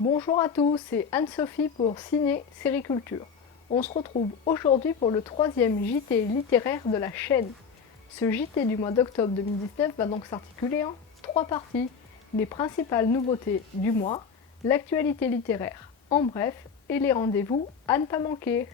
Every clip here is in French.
Bonjour à tous, c'est Anne-Sophie pour Ciné Sériculture. On se retrouve aujourd'hui pour le troisième JT littéraire de la chaîne. Ce JT du mois d'octobre 2019 va donc s'articuler en 3 parties. Les principales nouveautés du mois, l'actualité littéraire en bref et les rendez-vous à ne pas manquer.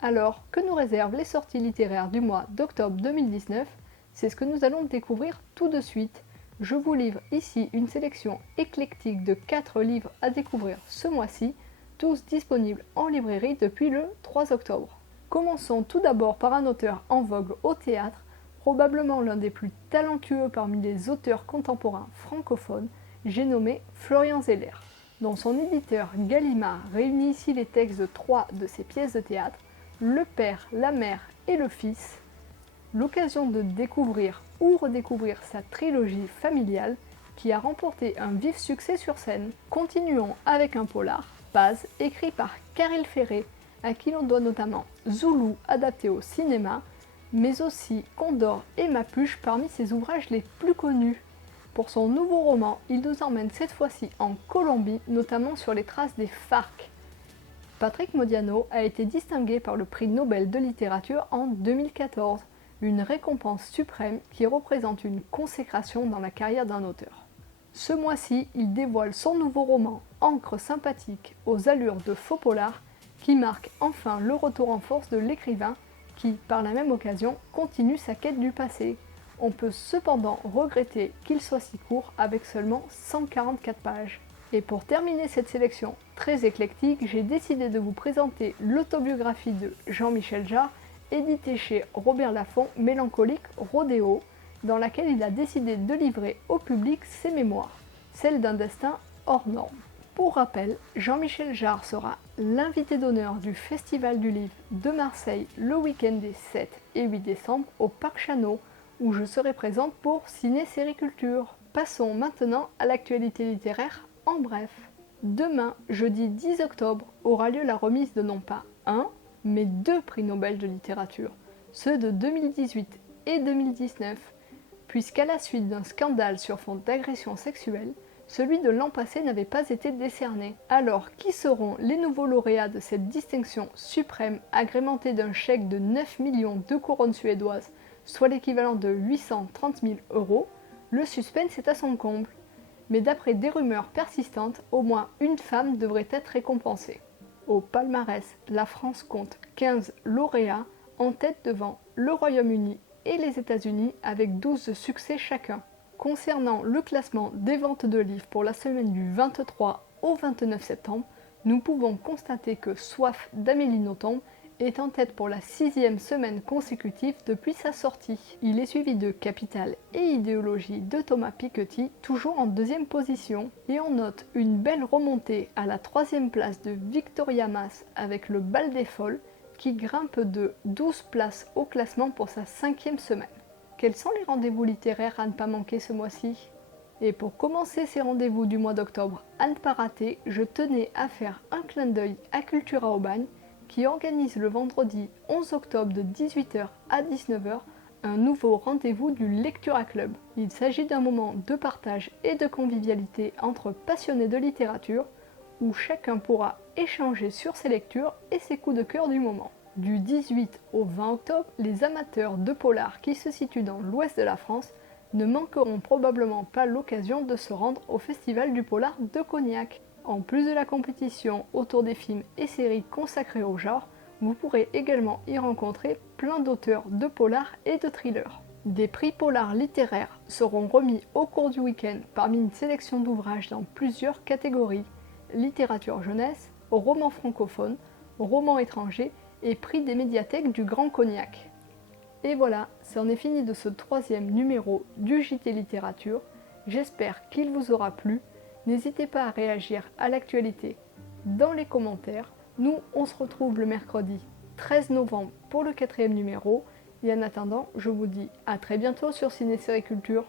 Alors, que nous réservent les sorties littéraires du mois d'octobre 2019 ? C'est ce que nous allons découvrir tout de suite. Je vous livre ici une sélection éclectique de 4 livres à découvrir ce mois-ci, tous disponibles en librairie depuis le 3 octobre. Commençons tout d'abord par un auteur en vogue au théâtre, probablement l'un des plus talentueux parmi les auteurs contemporains francophones, j'ai nommé Florian Zeller. Dans son éditeur Gallimard réunit ici les textes de 3 de ses pièces de théâtre, Le père, la mère et le fils. L'occasion de découvrir ou redécouvrir sa trilogie familiale qui a remporté un vif succès sur scène. Continuons avec un polar, Paz, écrit par Caril Ferré, à qui l'on doit notamment Zoulou, adapté au cinéma, mais aussi Condor et Mapuche parmi ses ouvrages les plus connus. Pour son nouveau roman, il nous emmène cette fois-ci en Colombie, notamment sur les traces des FARC. Patrick Modiano a été distingué par le prix Nobel de littérature en 2014, une récompense suprême qui représente une consécration dans la carrière d'un auteur. Ce mois-ci, il dévoile son nouveau roman, Encre sympathique, aux allures de faux polar, qui marque enfin le retour en force de l'écrivain qui, par la même occasion, continue sa quête du passé. On peut cependant regretter qu'il soit si court avec seulement 144 pages. Et pour terminer cette sélection très éclectique, j'ai décidé de vous présenter l'autobiographie de Jean-Michel Jarre, édité chez Robert Laffont, Mélancolique Rodéo, dans laquelle il a décidé de livrer au public ses mémoires, celles d'un destin hors norme. Pour rappel, Jean-Michel Jarre sera l'invité d'honneur du Festival du Livre de Marseille le week-end des 7 et 8 décembre au Parc Chanot, où je serai présente pour Ciné Sériculture. Passons maintenant à l'actualité littéraire en bref. Demain, jeudi 10 octobre, aura lieu la remise de non pas un, mais 2 prix Nobel de littérature, ceux de 2018 et 2019, puisqu'à la suite d'un scandale sur fond d'agression sexuelle, celui de l'an passé n'avait pas été décerné. Alors, qui seront les nouveaux lauréats de cette distinction suprême agrémentée d'un chèque de 9 millions de couronnes suédoises, soit l'équivalent de 830 000 €? Le suspense est à son comble. Mais d'après des rumeurs persistantes, au moins une femme devrait être récompensée. Au palmarès, la France compte 15 lauréats, en tête devant le Royaume-Uni et les États-Unis avec 12 succès chacun. Concernant le classement des ventes de livres pour la semaine du 23 au 29 septembre, nous pouvons constater que Soif d'Amélie Nothomb est en tête pour la 6e semaine consécutive depuis sa sortie. Il est suivi de Capital et Idéologie de Thomas Piketty, toujours en 2e position. Et on note une belle remontée à la 3e place de Victoria Mass avec Le Bal des Folles, qui grimpe de 12 places au classement pour sa 5e semaine. Quels sont les rendez-vous littéraires à ne pas manquer ce mois-ci ? Et pour commencer ces rendez-vous du mois d'octobre à ne pas rater, je tenais à faire un clin d'œil à Cultura Aubagne, qui organise le vendredi 11 octobre de 18h à 19h un nouveau rendez-vous du Lectura Club. Il s'agit d'un moment de partage et de convivialité entre passionnés de littérature, où chacun pourra échanger sur ses lectures et ses coups de cœur du moment. Du 18 au 20 octobre, les amateurs de polar qui se situent dans l'ouest de la France ne manqueront probablement pas l'occasion de se rendre au Festival du Polar de Cognac. En plus de la compétition autour des films et séries consacrés au genre, vous pourrez également y rencontrer plein d'auteurs de polar et de thrillers. Des prix polar littéraires seront remis au cours du week-end parmi une sélection d'ouvrages dans plusieurs catégories: littérature jeunesse, roman francophone, roman étranger et prix des médiathèques du Grand Cognac. Et voilà, c'en est fini de ce 3e numéro du JT Littérature. J'espère qu'il vous aura plu. N'hésitez pas à réagir à l'actualité dans les commentaires. Nous, on se retrouve le mercredi 13 novembre pour le 4e numéro. Et en attendant, je vous dis à très bientôt sur Ciné Sériculture.